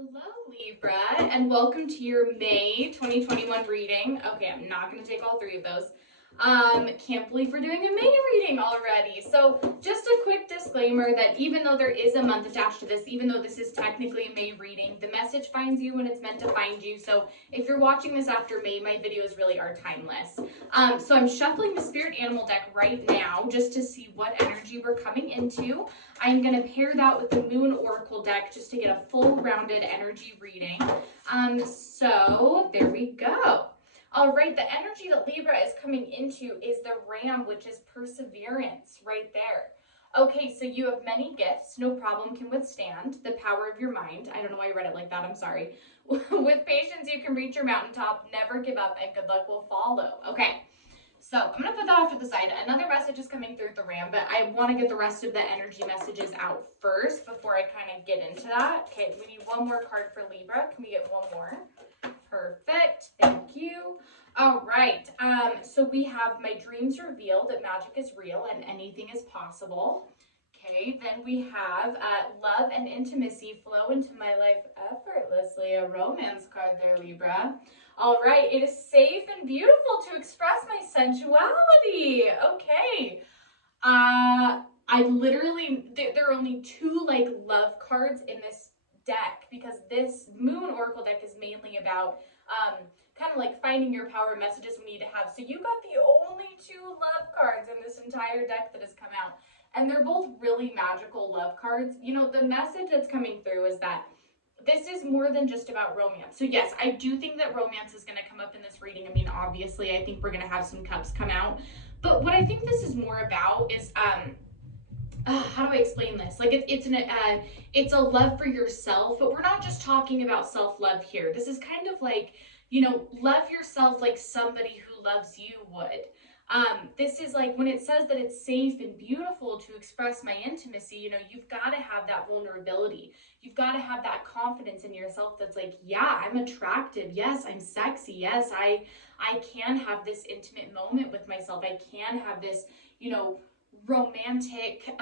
Hello, Libra, and welcome to your May 2021 reading. Okay, I'm not going to take all three of those. Can't believe we're doing a May reading already. So just a quick disclaimer that even though there is a month attached to this, even though this is technically a May reading, the message finds you when it's meant to find you. So if you're watching this after May, my videos really are timeless. So I'm shuffling the spirit animal deck right now just to see what energy we're coming into. I'm going to pair that with the moon oracle deck just to get a full rounded energy reading. So there we go. All right, the energy that Libra is coming into is the ram, which is perseverance right there. Okay, so you have many gifts, no problem can withstand the power of your mind. I don't know why I read it like that, I'm sorry. With patience, you can reach your mountaintop, never give up, and good luck will follow. Okay, so I'm gonna put that off to the side. Another message is coming through the ram, but I wanna get the rest of the energy messages out first before I kind of get into that. Okay, we need one more card for Libra. Can we get one more? Perfect, thank you. All right, so we have my dreams reveal that magic is real and anything is possible. Okay, then we have love and intimacy flow into my life effortlessly, a romance card there, Libra. All right, it is safe and beautiful to express my sensuality. Okay, I literally, there are only two like love cards in this deck because this moon oracle deck is mainly about kind of like finding your power messages we need to have. So you got the only two love cards in this entire deck that has come out, and they're both really magical love cards. You know, the message that's coming through is that this is more than just about romance. So yes, I do think that romance is going to come up in this reading. I mean, obviously, I think we're going to have some cups come out, but what I think this is more about is how do I explain this? Like it's a love for yourself, but we're not just talking about self-love here. This is kind of like, you know, love yourself like somebody who loves you would. This is like when it says that it's safe and beautiful to express my intimacy, you know, you've got to have that vulnerability. You've got to have that confidence in yourself that's like, yeah, I'm attractive. Yes, I'm sexy. Yes, I can have this intimate moment with myself. I can have this, you know, romantic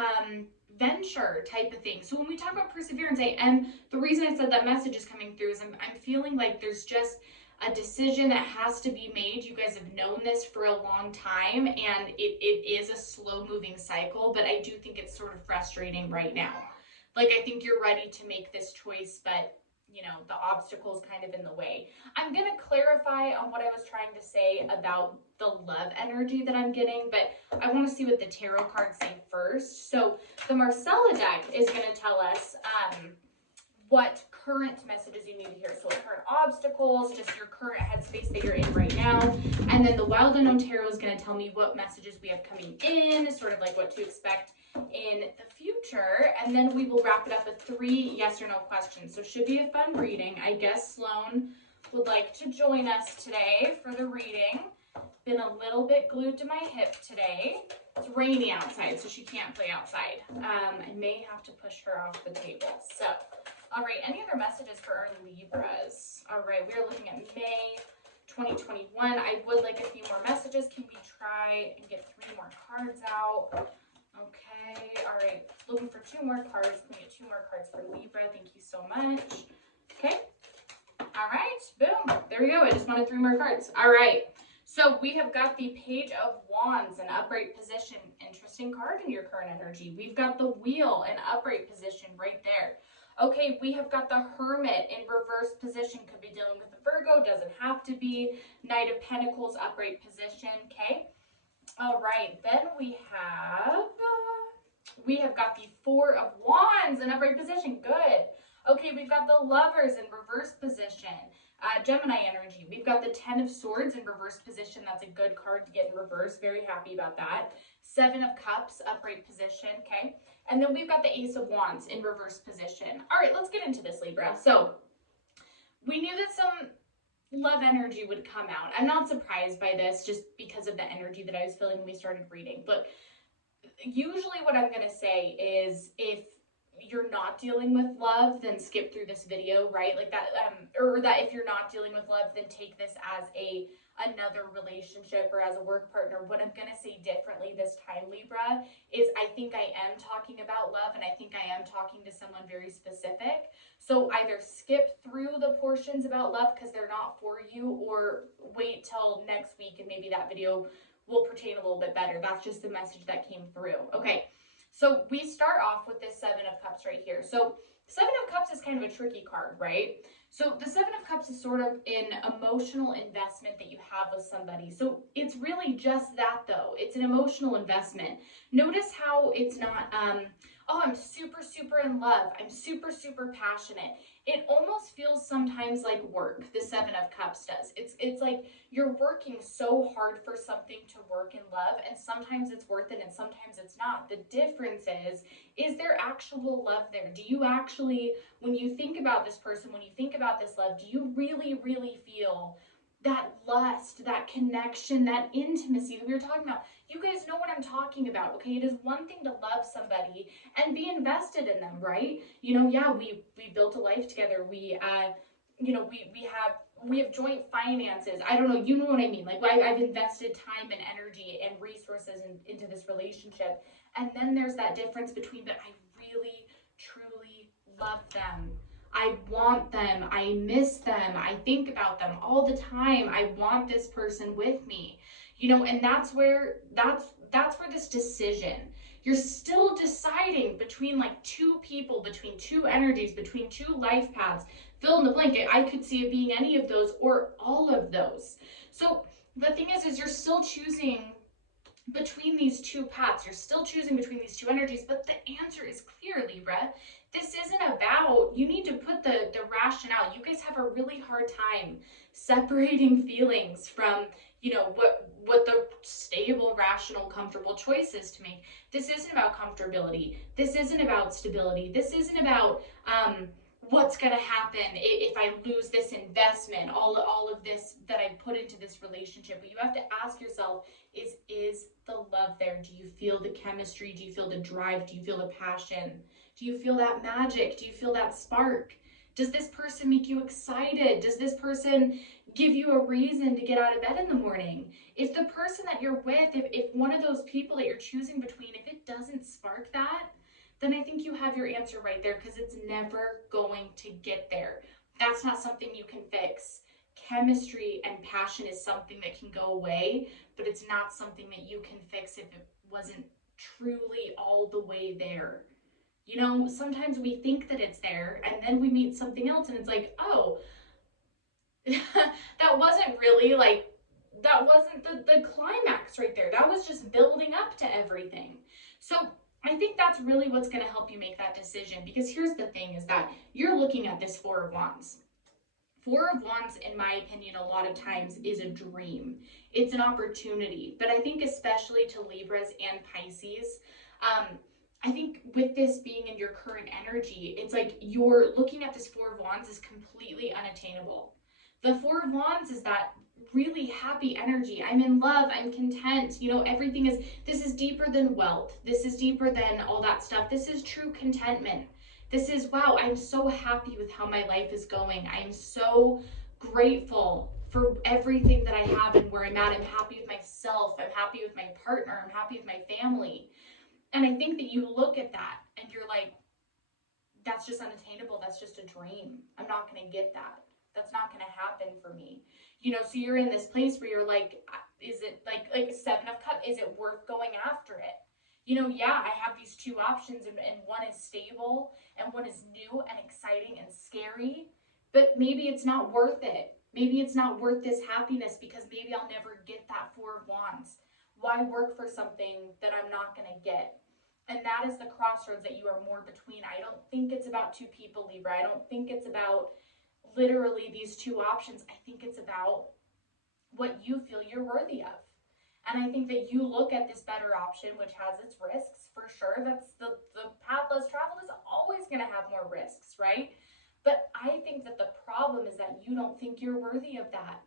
venture type of thing. So when we talk about perseverance, the reason I said that message is coming through is I'm feeling like there's just a decision that has to be made. You guys have known this for a long time, and it is a slow moving cycle, but I do think it's sort of frustrating right now. Like, I think you're ready to make this choice, but you know, the obstacle's kind of in the way. I'm going to clarify on what I was trying to say about the love energy that I'm getting, but I want to see what the tarot cards say first. So the Marcella deck is going to tell us what current messages you need to hear. So current obstacles, just your current headspace that you're in right now. And then the Wild Unknown Tarot is going to tell me what messages we have coming in, sort of like what to expect in the future. And then we will wrap it up with 3 yes or no questions. So should be a fun reading. I guess Sloan would like to join us today for the reading. Been a little bit glued to my hip today. It's rainy outside, so she can't play outside. I may have to push her off the table. So, all right, any other messages for our Libras? All right, we are looking at May 2021. I would like a few more messages. Can we try and get 3 more cards out? Okay, all right, looking for 2 more cards. Can we get 2 more cards for Libra? Thank you so much. Okay, all right, boom. There we go. I just wanted 3 more cards. All right. So we have got the Page of Wands in upright position. Interesting card in your current energy. We've got the Wheel in upright position right there. Okay, we have got the Hermit in reverse position. Could be dealing with the Virgo, doesn't have to be. Knight of Pentacles, upright position, okay? All right, then we have got the 4 of Wands in upright position. Good. Okay, we've got the Lovers in reverse position. Gemini energy. We've got the 10 of Swords in reverse position. That's a good card to get in reverse. Very happy about that. 7 of Cups, upright position, okay? And then we've got the Ace of Wands in reverse position. All right, let's get into this, Libra. So we knew that some love energy would come out. I'm not surprised by this just because of the energy that I was feeling when we started reading. But usually what I'm going to say is if you're not dealing with love, then skip through this video, right? Like that, or that if you're not dealing with love, then take this as another relationship or as a work partner. What I'm going to say differently this time, Libra, is I think I am talking about love, and I think I am talking to someone very specific. So either skip through the portions about love because they're not for you, or wait till next week and maybe that video will pertain a little bit better. That's just the message that came through. Okay, so we start off with this Seven of Cups right here. So Seven of Cups is kind of a tricky card, right? So the Seven of Cups is sort of an emotional investment that you have with somebody. So it's really just that, though. It's an emotional investment. Notice how it's not, oh, I'm super, super in love. I'm super, super passionate. It almost feels sometimes like work, the Seven of Cups does. It's like you're working so hard for something to work in love, and sometimes it's worth it and sometimes it's not. The difference is there actual love there? Do you actually, when you think about this person, when you think about this love, do you really, really feel that lust, that connection, that intimacy that we were talking about? You guys know what I'm talking about, okay? It is one thing to love somebody and be invested in them, right? You know, yeah, we built a life together. We have joint finances. I don't know, you know what I mean? Like, I've invested time and energy and resources into this relationship. And then there's that difference between, but I really, truly love them. I want them. I miss them. I think about them all the time. I want this person with me. You know, and that's where this decision, you're still deciding between like two people, between two energies, between two life paths. Fill in the blank. I could see it being any of those or all of those. So the thing is you're still choosing between these two paths. You're still choosing between these two energies, but the answer is clear, Libra. This isn't about, you need to put the rationale. You guys have a really hard time separating feelings from, you know, what the stable, rational, comfortable choice is to make. This isn't about comfortability. This isn't about stability. This isn't about what's going to happen if I lose this investment, all of this that I put into this relationship. But you have to ask yourself, is the love there? Do you feel the chemistry? Do you feel the drive? Do you feel the passion? Do you feel that magic? Do you feel that spark? Does this person make you excited? Does this person give you a reason to get out of bed in the morning? If the person that you're with, if one of those people that you're choosing between, if it doesn't spark that, then I think you have your answer right there, because it's never going to get there. That's not something you can fix. Chemistry and passion is something that can go away, but it's not something that you can fix if it wasn't truly all the way there. You know, sometimes we think that it's there and then we meet something else and it's like, oh, that wasn't really like, that wasn't the climax right there. That was just building up to everything. So I think that's really what's going to help you make that decision, because here's the thing is that you're looking at this Four of Wands. Four of Wands, in my opinion, a lot of times is a dream. It's an opportunity. But I think especially to Libras and Pisces, I think with this being in your current energy, it's like you're looking at this Four of Wands is completely unattainable. The Four of Wands is that really happy energy. I'm in love. I'm content. You know, everything is, this is deeper than wealth. This is deeper than all that stuff. This is true contentment. This is, wow, I'm so happy with how my life is going. I am so grateful for everything that I have and where I'm at. I'm happy with myself. I'm happy with my partner. I'm happy with my family. And I think that you look at that and you're like, that's just unattainable. That's just a dream. I'm not going to get that. That's not going to happen for me. You know, so you're in this place where you're like, is it like Seven of Cups? Is it worth going after it? You know, yeah, I have these two options, and one is stable and one is new and exciting and scary, but maybe it's not worth it. Maybe it's not worth this happiness, because maybe I'll never get that Four of Wands. Why work for something that I'm not going to get? And that is the crossroads that you are more between. I don't think it's about two people, Libra. I don't think it's about literally these two options. I think it's about what you feel you're worthy of. And I think that you look at this better option, which has its risks for sure. That's the path less traveled is always going to have more risks, right? But I think that the problem is that you don't think you're worthy of that.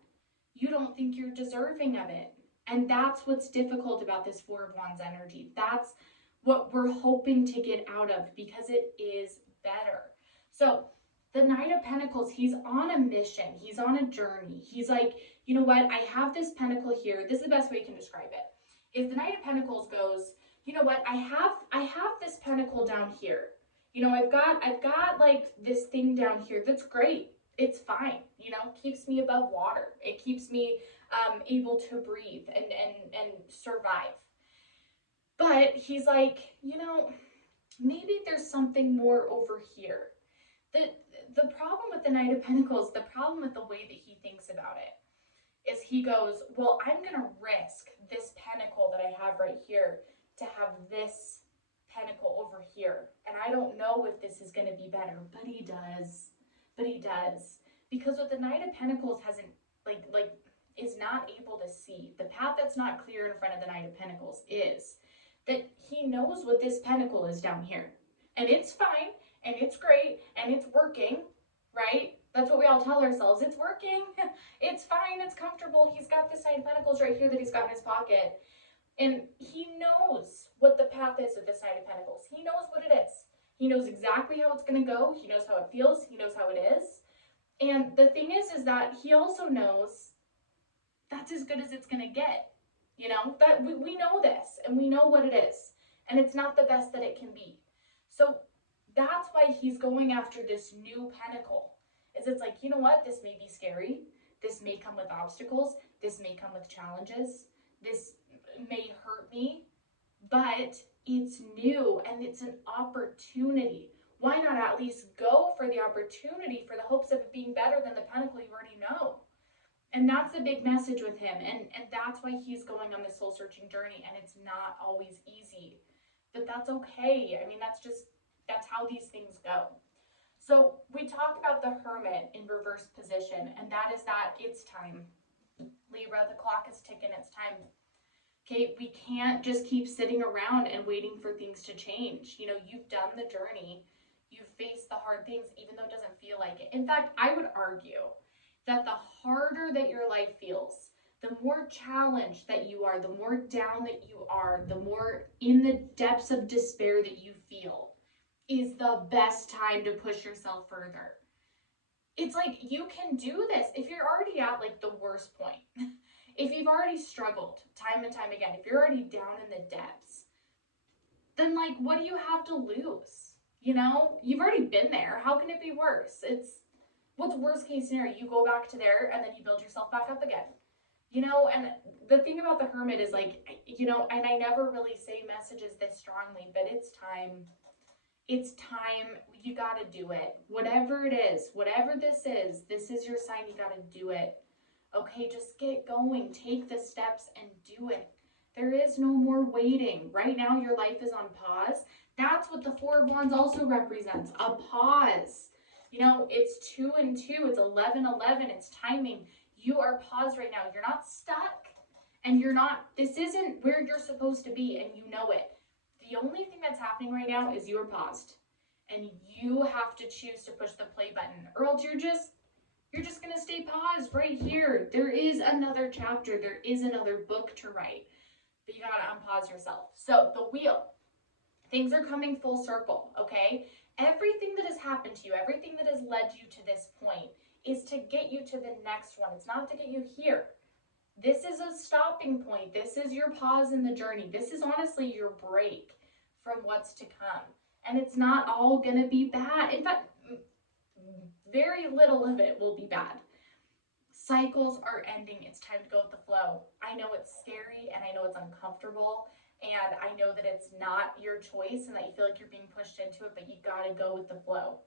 You don't think you're deserving of it. And that's what's difficult about this Four of Wands energy. That's what we're hoping to get out of, because it is better. So the Knight of Pentacles, he's on a mission. He's on a journey. He's like, you know what? I have this pentacle here. This is the best way you can describe it. If the Knight of Pentacles goes, you know what? I have this pentacle down here. You know, I've got like this thing down here that's great. It's fine. You know, keeps me above water. It keeps me able to breathe and survive. But he's like, you know, maybe there's something more over here. The the problem with the Knight of Pentacles, the problem with the way that he thinks about it is he goes, well, I'm going to risk this pentacle that I have right here to have this pentacle over here. And I don't know if this is going to be better, but he does. But he does. Because what the Knight of Pentacles hasn't, like is not able to see, the path that's not clear in front of the Knight of Pentacles is that he knows what this pentacle is down here. And it's fine, and it's great, and it's working, right? That's what we all tell ourselves. It's working. It's fine. It's comfortable. He's got this Knight of Pentacles right here that he's got in his pocket. And he knows what the path is of this Knight of Pentacles. He knows what it is. He knows exactly how it's going to go. He knows how it feels. He knows how it is. And the thing is that he also knows that's as good as it's going to get. You know, that we know this, and we know what it is. And it's not the best that it can be. So that's why he's going after this new pentacle. Is it's like, you know what, this may be scary, this may come with obstacles, this may come with challenges, this may hurt me, but it's new and it's an opportunity. Why not at least go for the opportunity for the hopes of it being better than the pentacle you already know? And that's the big message with him, and that's why he's going on this soul searching journey, and it's not always easy, but that's okay. I mean, that's how these things go. So we talked about the Hermit in reverse position, and that is that it's time. Libra, the clock is ticking, it's time. Okay, we can't just keep sitting around and waiting for things to change. You know, you've done the journey, you've faced the hard things, even though it doesn't feel like it. In fact, I would argue that the harder that your life feels, the more challenged that you are, the more down that you are, the more in the depths of despair that you feel, is the best time to push yourself further. It's like, you can do this if you're already at like the worst point. If you've already struggled time and time again, if you're already down in the depths, then like, what do you have to lose? You know, you've already been there. How can it be worse? What's worst case scenario? You go back to there and then you build yourself back up again. You know, and the thing about the Hermit is like, you know, and I never really say messages this strongly, but it's time. It's time. You got to do it. Whatever it is, whatever this is your sign. You got to do it. Okay, just get going. Take the steps and do it. There is no more waiting. Right now, your life is on pause. That's what the Four of Wands also represents, a pause. You know, it's 2 and 2. It's 11-11. It's timing. You are paused right now. You're not stuck. And you're not, this isn't where you're supposed to be, and you know it. The only thing that's happening right now is you're paused. And you have to choose to push the play button, or else you're just going to stay paused right here. There is another chapter. There is another book to write. But you got to unpause yourself. So the wheel. Things are coming full circle, okay? Everything that has happened to you, everything that has led you to this point is to get you to the next one. It's not to get you here. This is a stopping point. This is your pause in the journey. This is honestly your break from what's to come. And it's not all going to be bad. In fact, very little of it will be bad. Cycles are ending. It's time to go with the flow. I know it's scary and I know it's uncomfortable and I know that it's not your choice and that you feel like you're being pushed into it, but you got to go with the flow.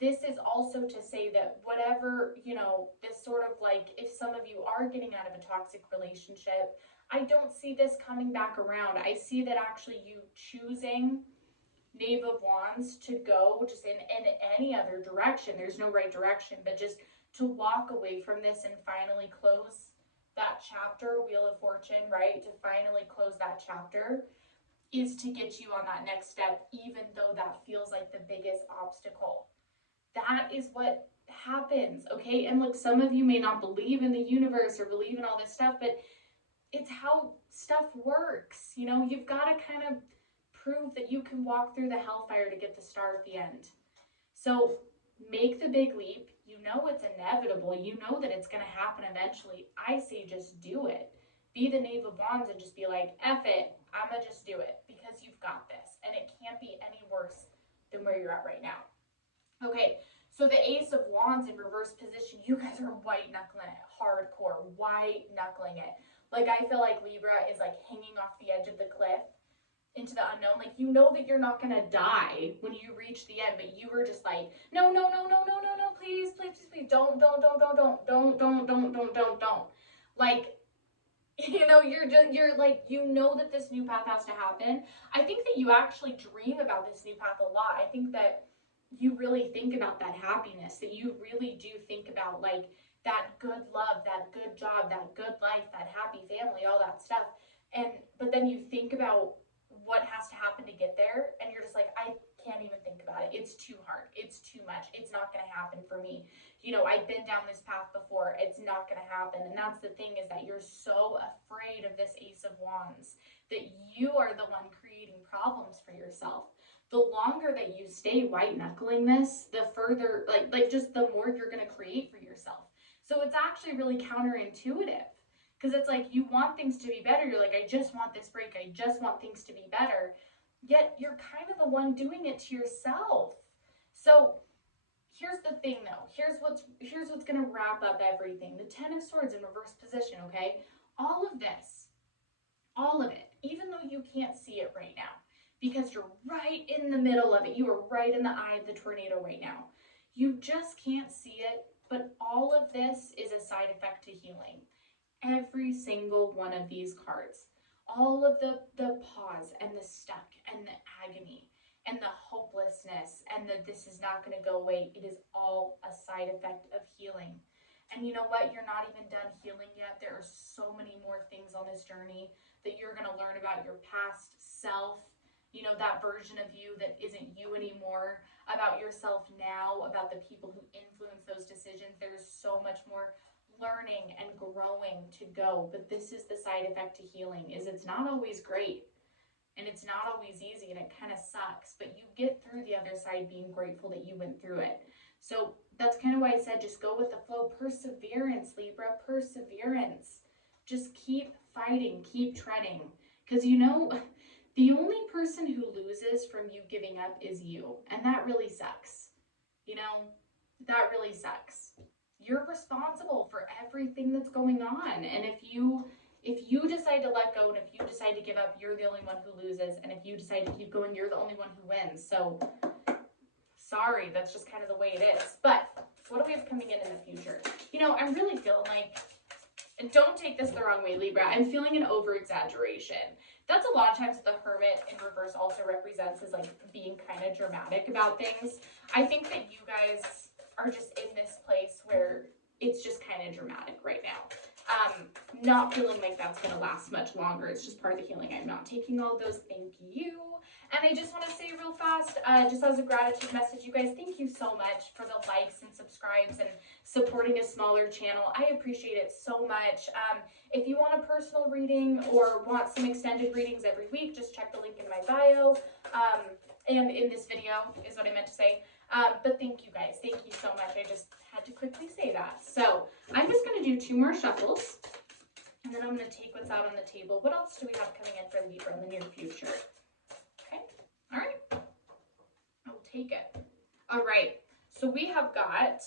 This is also to say that whatever, you know, this sort of like, if some of you are getting out of a toxic relationship, I don't see this coming back around. I see that actually you choosing Knave of Wands to go just in any other direction. There's no right direction, but just to walk away from this and finally close that chapter, Wheel of Fortune, right? To finally close that chapter is to get you on that next step, even though that feels like the biggest obstacle. That is what happens, okay? And look, some of you may not believe in the universe or believe in all this stuff, but it's how stuff works. You know, you've got to kind of prove that you can walk through the hellfire to get the star at the end. So make the big leap. You know it's inevitable. You know that it's going to happen eventually. I say just do it. Be the Knave of Wands and just be like, F it. I'm going to just do it because you've got this. and it can't be any worse than where you're at right now. Okay, so the Ace of Wands in reverse position, you guys are white knuckling it, hardcore, white knuckling it. Like, I feel like Libra is like hanging off the edge of the cliff into the unknown. Like, you know that you're not gonna die when you reach the end, but you were just like, no, no, no, no, no, no, no, please, please, please, please, don't. Like, you know, you're like, you know that this new path has to happen. I think that you actually dream about this new path a lot. I think that you really think about that happiness, that you really do think about like that good love, that good job, that good life, that happy family, all that stuff. But then you think about what has to happen to get there, and you're just like, I can't even think about it. It's too hard. It's too much. It's not going to happen for me. You know, I've been down this path before. It's not going to happen. And that's the thing, is that you're so afraid of this Ace of Wands that you are the one creating problems for yourself. The longer that you stay white knuckling this, the further, like just the more you're going to create for yourself. So it's actually really counterintuitive, because it's like you want things to be better. You're like, I just want this break. I just want things to be better. Yet you're kind of the one doing it to yourself. So here's the thing though. Here's what's going to wrap up everything. The Ten of Swords in reverse position, okay? All of this, all of it, even though you can't see it right now, because you're right in the middle of it. You are right in the eye of the tornado right now. You just can't see it, but all of this is a side effect to healing. Every single one of these cards, all of the pause and the stuck and the agony and the hopelessness and the this is not going to go away, it is all a side effect of healing. And you know what? You're not even done healing yet. There are so many more things on this journey that you're going to learn about your past self, you know, that version of you that isn't you anymore, about yourself now, about the people who influence those decisions. There's so much more learning and growing to go, but this is the side effect to healing, is it's not always great, and it's not always easy, and it kind of sucks, but you get through the other side being grateful that you went through it. So that's kind of why I said just go with the flow. Perseverance, Libra, perseverance. Just keep fighting, keep treading, because you know, the only person who loses from you giving up is you, and that really sucks. You know, that really sucks. You're responsible for everything that's going on, and if you decide to let go, and if you decide to give up, you're the only one who loses, and if you decide to keep going, you're the only one who wins. So sorry, that's just kind of the way it is. But what do we have coming in the future? You know, I'm really feeling like, and don't take this the wrong way, Libra, I'm feeling an over-exaggeration. That's a lot of times the Hermit in reverse also represents as like being kind of dramatic about things. I think that you guys are just in this place where it's just kind of dramatic right now. Not feeling like that's going to last much longer. It's just part of the healing. I'm not taking all those. Thank you. And I just want to say real fast, just as a gratitude message, you guys, thank you so much for the likes and subscribes and supporting a smaller channel. I appreciate it so much. If you want a personal reading or want some extended readings every week, just check the link in my bio. And in this video is what I meant to say. But thank you guys. Thank you so much. I just had to quickly say that. So I'm just going to do 2 more shuffles, and then I'm going to take what's out on the table. What else do we have coming in for Libra in the near future? Okay. All right. I'll take it. All right. So we have got,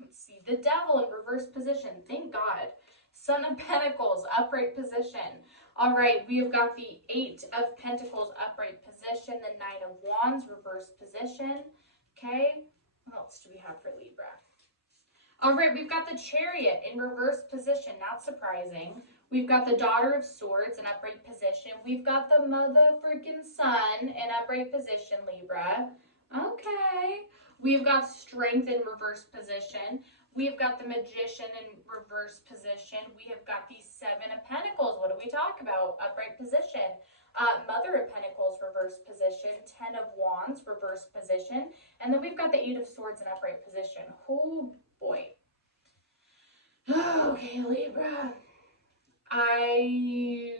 let's see, the Devil in reverse position. Thank God. Son of Pentacles, upright position. All right, we have got the 8 of Pentacles, upright position, the 9 of Wands, reverse position. Okay, what else do we have for Libra? All right, we've got the Chariot in reverse position, not surprising. We've got the Daughter of Swords in upright position. We've got the Mother freaking Sun in upright position, Libra. Okay, we've got Strength in reverse position. We've got the Magician in reverse position. We have got the 7 of Pentacles. What do we talk about? Upright position. Mother of Pentacles, reverse position. 10 of Wands, reverse position. And then we've got the 8 of Swords in upright position. Oh, boy. Okay, Libra. Okay.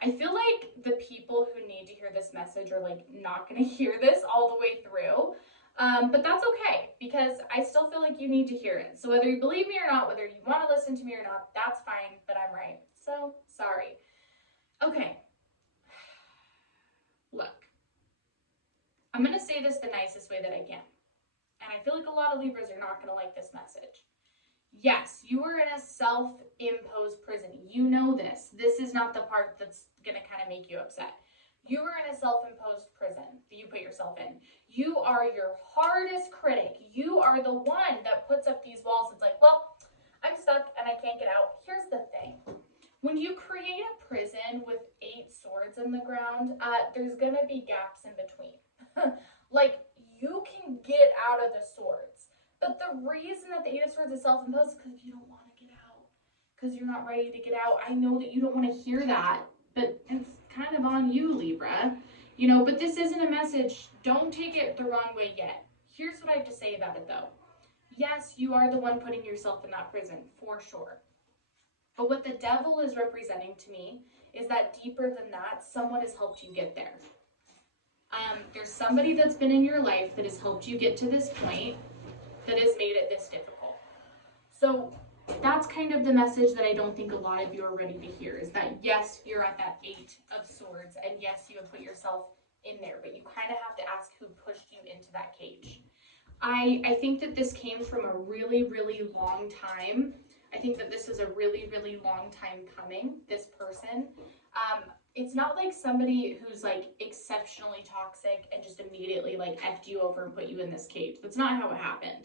I feel like the people who need to hear this message are, like, not going to hear this all the way through. But that's okay, because I still feel like you need to hear it. So whether you believe me or not, whether you want to listen to me or not, that's fine, but I'm right. So, sorry. Okay. look, I'm going to say this the nicest way that I can. And I feel like a lot of Libras are not going to like this message. Yes, you are in a self-imposed prison. You know this. This is not the part that's going to kind of make you upset. You are in a self-imposed prison that you put yourself in. You are your hardest critic. You are the one that puts up these walls. It's like, well, I'm stuck and I can't get out. Here's the thing. When you create a prison with 8 swords in the ground, there's going to be gaps in between. Like, you can get out of the swords. But the reason that the 8 of Swords is self-imposed is because you don't want to get out. Because you're not ready to get out. I know that you don't want to hear that. But it's kind of on you, Libra. You know, but this isn't a message. Don't take it the wrong way yet. Here's what I have to say about it, though. Yes, you are the one putting yourself in that prison, for sure. But what the devil is representing to me is that deeper than that, someone has helped you get there. There's somebody that's been in your life that has helped you get to this point, that has made it this difficult. So that's kind of the message that I don't think a lot of you are ready to hear, is that yes, you're at that 8 of Swords, and yes, you have put yourself in there, but you kind of have to ask who pushed you into that cage. I think that this came from a really, really long time. I think that this is a really, really long time coming, this person. It's not like somebody who's like exceptionally toxic and just immediately like effed you over and put you in this cage. That's not how it happened.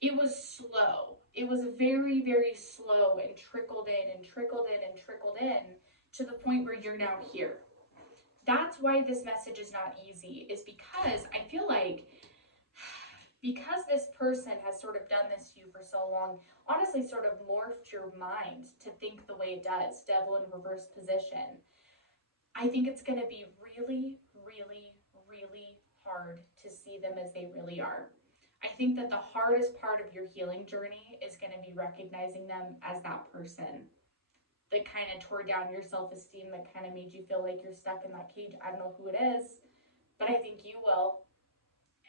It was slow. It was very, very slow and trickled in and trickled in and trickled in to the point where you're now here. That's why this message is not easy, is because I feel like because this person has sort of done this to you for so long, honestly sort of morphed your mind to think the way it does, devil in reverse position. I think it's going to be really, really, really hard to see them as they really are. I think that the hardest part of your healing journey is going to be recognizing them as that person that kind of tore down your self-esteem, that kind of made you feel like you're stuck in that cage. I don't know who it is, but I think you will.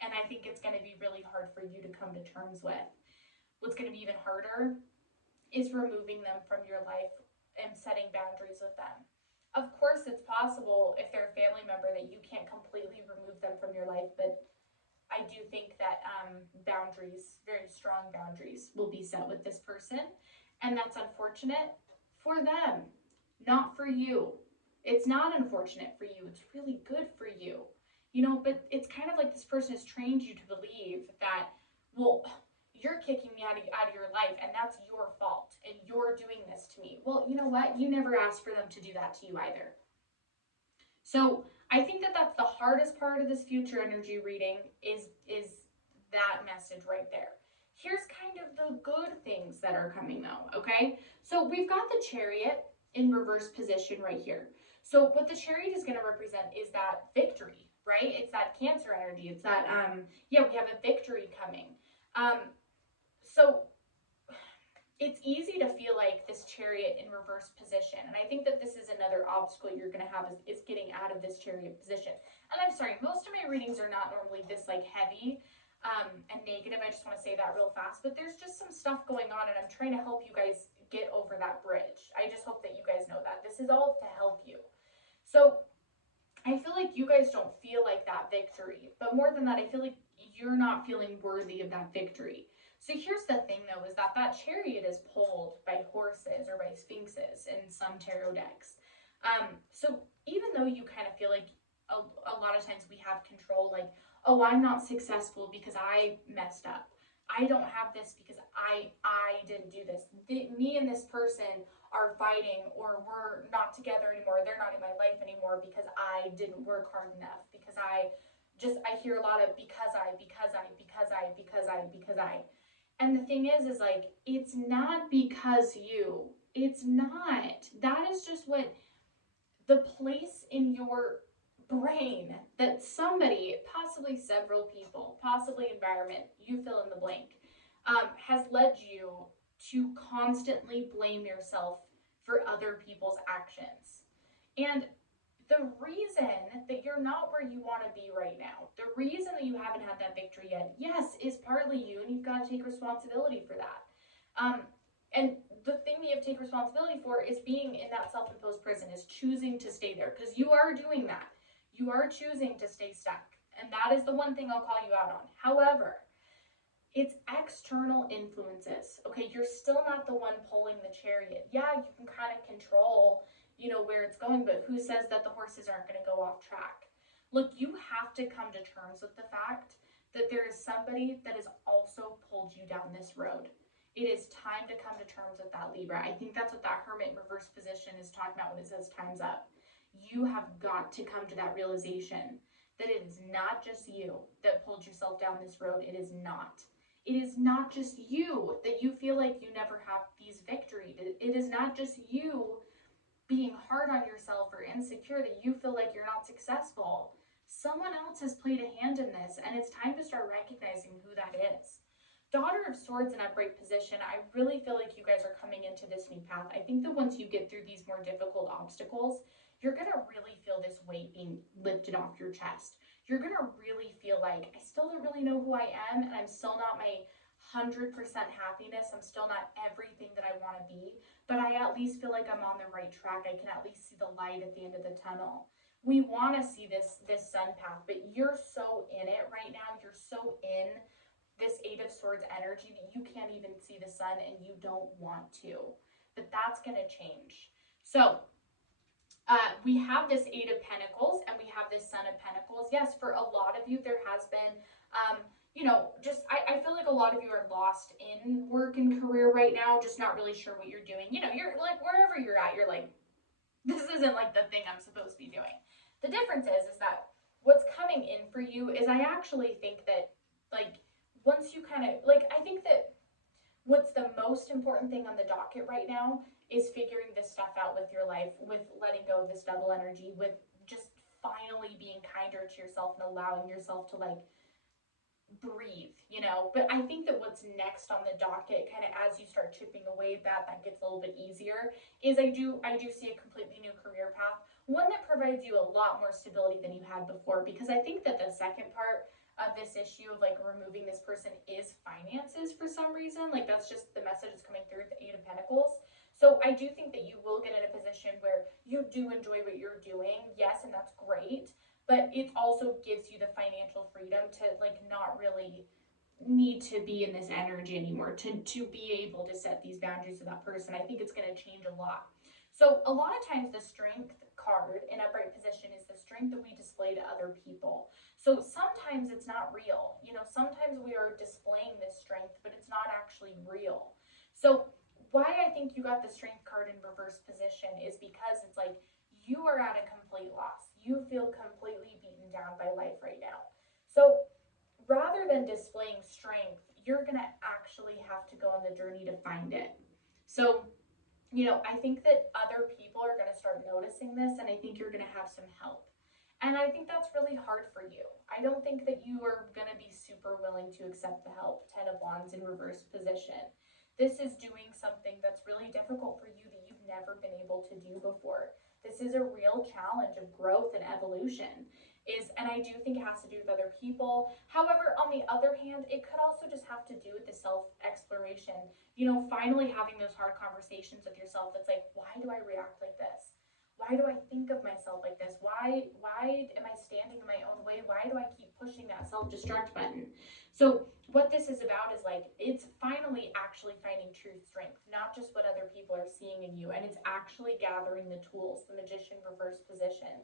And I think it's going to be really hard for you to come to terms with. What's going to be even harder is removing them from your life and setting boundaries with them. Of course, it's possible if they're a family member that you can't completely remove them from your life, but I do think that boundaries, very strong boundaries, will be set with this person. And that's unfortunate for them, not for you. It's not unfortunate for you. It's really good for you. You know, but it's kind of like this person has trained you to believe that, well, you're kicking me out of your life and that's your fault and you're doing this to me. Well, you know what? You never asked for them to do that to you either. So I think that that's the hardest part of this future energy reading is that message right there. Here's kind of the good things that are coming though, okay? So we've got the Chariot in reverse position right here. So what the Chariot is going to represent is that victory, right? It's that Cancer energy. It's that, we have a victory coming. So it's easy to feel like this Chariot in reverse position. And I think that this is another obstacle you're going to have is getting out of this Chariot position. And I'm sorry, most of my readings are not normally this like heavy and negative. I just want to say that real fast, but there's just some stuff going on and I'm trying to help you guys get over that bridge. I just hope that you guys know that. This is all to help you. So I feel like you guys don't feel like that victory, but more than that, I feel like you're not feeling worthy of that victory. So here's the thing though, is that Chariot is pulled by horses or by sphinxes in some tarot decks. So even though you kind of feel like a lot of times we have control, like, oh, I'm not successful because I messed up. I don't have this because I didn't do this. Me and this person are fighting, or we're not together anymore. They're not in my life anymore because I didn't work hard enough, because I hear a lot of because I. And the thing is like, it's not because you. It's not. That is just what the place in your brain that somebody, possibly several people, possibly environment, you fill in the blank, has led you to constantly blame yourself for other people's actions. And the reason that you're not where you want to be right now, the reason that you haven't had that victory yet, yes, is partly you, and you've got to take responsibility for that. And the thing that you have to take responsibility for is being in that self-imposed prison, is choosing to stay there, because you are doing that. You are choosing to stay stuck. And that is the one thing I'll call you out on. However, it's external influences. Okay, you're still not the one pulling the chariot. Yeah, you can kind of control, where it's going, but who says that the horses aren't going to go off track? Look, you have to come to terms with the fact that there is somebody that has also pulled you down this road. It is time to come to terms with that, Libra. I think that's what that Hermit in reverse position is talking about when it says time's up. You have got to come to that realization that it is not just you that pulled yourself down this road. It is not. It is not just you that you feel like you never have these victories. It is not just you being hard on yourself or insecure that you feel like you're not successful. Someone else has played a hand in this, and it's time to start recognizing who that is. Daughter of Swords in upright position, I really feel like you guys are coming into this new path. I think that once you get through these more difficult obstacles, you're going to really feel this weight being lifted off your chest. You're going to really feel like, I still don't really know who I am, and I'm still not my 100% happiness. I'm still not everything that I want to be, but I at least feel like I'm on the right track. I can at least see the light at the end of the tunnel. We want to see this sun path, but you're so in it right now. You're so in this Eight of Swords energy that you can't even see the sun, and you don't want to. But that's going to change. So we have this Eight of Pentacles and we have this Son of Pentacles. Yes, for a lot of you, there has been, I feel like a lot of you are lost in work and career right now, just not really sure what you're doing. You're like, wherever you're at, you're like, this isn't like the thing I'm supposed to be doing. The difference is that what's coming in for you is I actually think that, like, once you kind of, like, I think that what's the most important thing on the docket right now is figuring this stuff out with your life, with letting go of this double energy, with just finally being kinder to yourself and allowing yourself to, like, breathe, But I think that what's next on the docket, kind of as you start chipping away that gets a little bit easier, is I do see a completely new career path, one that provides you a lot more stability than you had before, because I think that the second part of this issue of, like, removing this person is finances for some reason. Like, that's just the message that's coming through with the Eight of Pentacles. So I do think that you will get in a position where you do enjoy what you're doing, yes, and that's great, but it also gives you the financial freedom to, like, not really need to be in this energy anymore, to be able to set these boundaries with that person. I think it's going to change a lot. So a lot of times the Strength card in upright position is the strength that we display to other people. So sometimes it's not real. Sometimes we are displaying this strength, but it's not actually real. So why I think you got the Strength card in reverse position is because it's like you are at a complete loss. You feel completely beaten down by life right now. So rather than displaying strength, you're going to actually have to go on the journey to find it. So I think that other people are going to start noticing this, and I think you're going to have some help. And I think that's really hard for you. I don't think that you are going to be super willing to accept the help. Ten of Wands in reverse position. This is doing something that's really difficult for you that you've never been able to do before. This is a real challenge of growth and evolution. And I do think it has to do with other people. However, on the other hand, it could also just have to do with the self-exploration. Finally having those hard conversations with yourself that's like, why do I react like this? Why do I think of myself like this? Why am I standing in my own way? Why do I keep pushing that self-destruct button? So what this is about is, like, it's finally actually finding true strength, not just what other people are seeing in you. And it's actually gathering the tools, the Magician reverse position.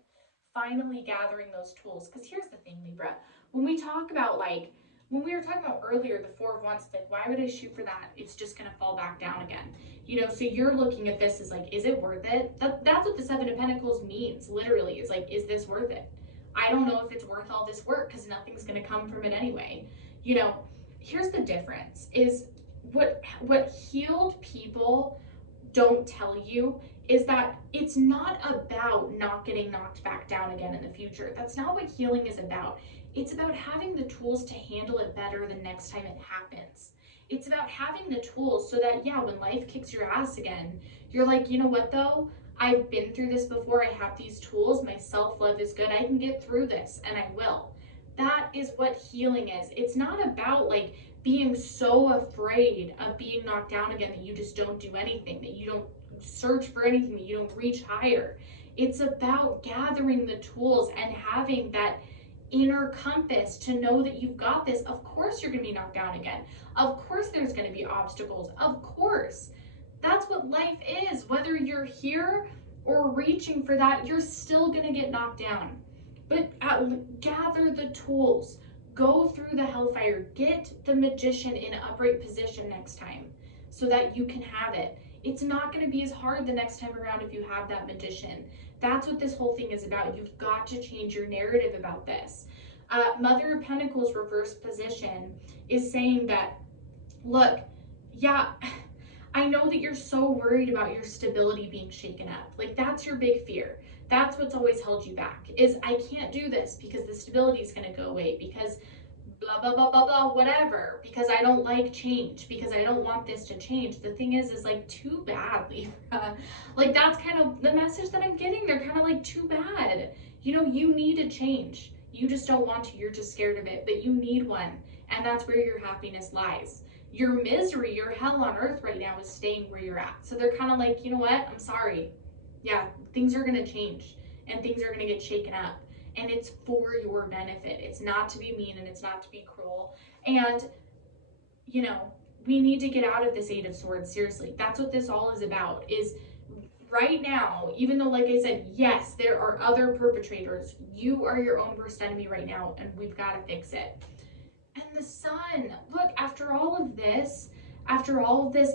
Finally gathering those tools. Because here's the thing, Libra. When we talk about, like, when we were talking about earlier, the Four of Wands, like, why would I shoot for that? It's just going to fall back down again. So you're looking at this as, like, is it worth it? That's what the Seven of Pentacles means, literally. It's like, is this worth it? I don't know if it's worth all this work because nothing's going to come from it anyway. Here's the difference is what healed people don't tell you is that it's not about not getting knocked back down again in the future. That's not what healing is about. It's about having the tools to handle it better the next time it happens. It's about having the tools so that, yeah, when life kicks your ass again, you're like, you know what though? I've been through this before. I have these tools. My self-love is good. I can get through this, and I will. That is what healing is. It's not about, like, being so afraid of being knocked down again that you just don't do anything, that you don't search for anything, that you don't reach higher. It's about gathering the tools and having that inner compass to know that you've got this. Of course you're going to be knocked down again. Of course there's going to be obstacles. Of course. That's what life is. Whether you're here or reaching for that, you're still going to get knocked down. But gather the tools. Go through the hellfire. Get the magician in upright position next time so that you can have it. It's not going to be as hard the next time around if you have that magician. That's what this whole thing is about. You've got to change your narrative about this. Mother of Pentacles reverse position is saying that, look, yeah, I know that you're so worried about your stability being shaken up. Like, that's your big fear. That's what's always held you back, is I can't do this because the stability is going to go away, because blah, blah, blah, blah, blah, whatever, because I don't like change, because I don't want this to change. The thing is like, too bad, Libra. Like, that's kind of the message that I'm getting. They're kind of like, too bad. You know, you need a change. You just don't want to. You're just scared of it, but you need one. And that's where your happiness lies. Your misery, your hell on earth right now is staying where you're at. So they're kind of like, you know what? I'm sorry. Yeah, things are going to change and things are going to get shaken up. And it's for your benefit. It's not to be mean and it's not to be cruel. And, you know, we need to get out of this Eight of Swords. Seriously, that's what this all is about. Is right now, even though, like I said, yes, there are other perpetrators, you are your own worst enemy right now, and we've got to fix it. And the Sun, look, after all of this,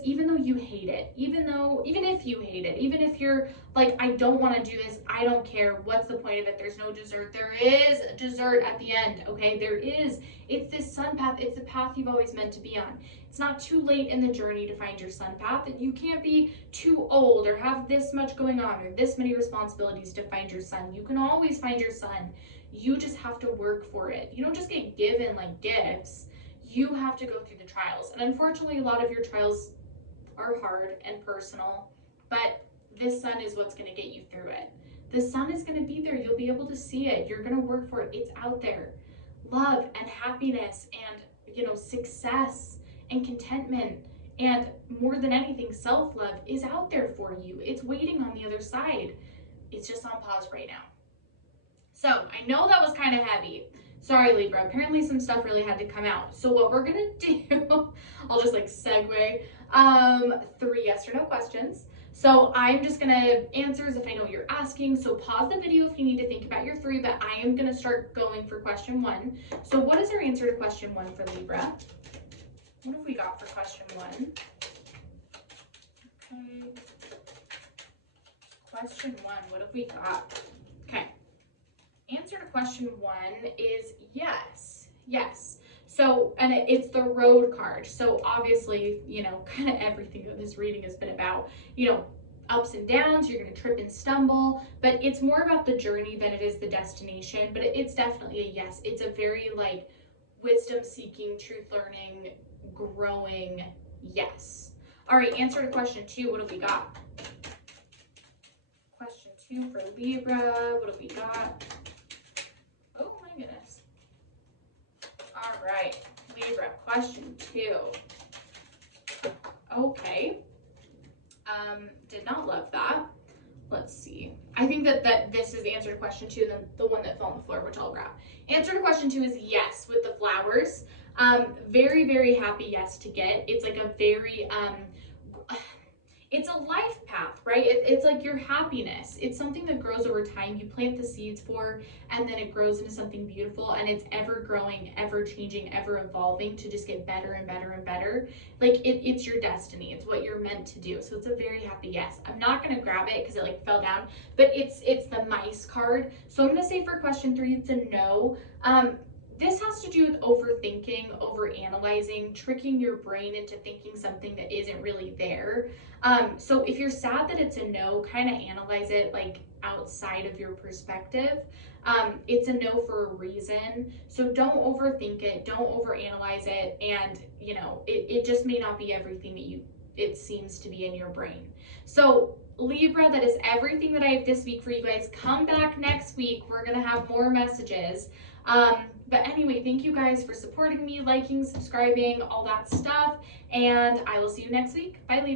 even though you hate it, even if you hate it, even if you're like, I don't want to do this, I don't care, what's the point of it? There's no dessert. There is dessert at the end, okay? There is. It's this sun path. It's the path you've always meant to be on. It's not too late in the journey to find your sun path, and you can't be too old or have this much going on or this many responsibilities to find your sun. You can always find your sun. You just have to work for it. You don't just get given like gifts. You have to go through the trials. And unfortunately, a lot of your trials are hard and personal, but this sun is what's going to get you through it. The sun is going to be there. You'll be able to see it. You're going to work for it. It's out there. Love and happiness and, you know, success and contentment and, more than anything, self-love is out there for you. It's waiting on the other side. It's just on pause right now. So I know that was kind of heavy. Sorry, Libra. Apparently some stuff really had to come out. So what we're going to do, I'll just like segue, 3 yes or no questions. So I'm just going to answer as if I know what you're asking. So pause the video if you need to think about your 3, but I am going to start going for question 1. So what is our answer to question 1 for Libra? What have we got for question 1? Okay. Question 1, what have we got? Okay. Answer to question 1 is yes. Yes. So, and it's the road card. So obviously, you know, kind of everything that this reading has been about, you know, ups and downs, you're going to trip and stumble, but it's more about the journey than it is the destination. But it's definitely a yes. It's a very like wisdom seeking, truth learning, growing yes. All right, answer to question 2. What have we got? Question 2 for Libra. What have we got? Oh my goodness. All right, Libra, question 2. Okay. Did not love that. Let's see. I think that this is the answer to question 2, and then the one that fell on the floor, which I'll grab. Answer to question 2 is yes with the flowers. Very, very happy yes to get. It's like a very, it's a life path, right? It's like your happiness. It's something that grows over time. You plant the seeds for, and then it grows into something beautiful, and it's ever growing, ever changing, ever evolving to just get better and better and better. Like it's your destiny. It's what you're meant to do. So it's a very happy yes. I'm not going to grab it because it like fell down, but it's the mice card. So I'm going to say for question 3, it's a no. This has to do with overthinking, overanalyzing, tricking your brain into thinking something that isn't really there. So if you're sad that it's a no, kind of analyze it like outside of your perspective. It's a no for a reason. So don't overthink it, don't overanalyze it, and you know, it just may not be everything that it seems to be in your brain. So Libra, that is everything that I have this week for you guys. Come back next week. We're going to have more messages. But anyway, thank you guys for supporting me, liking, subscribing, all that stuff. And I will see you next week. Bye, Libra.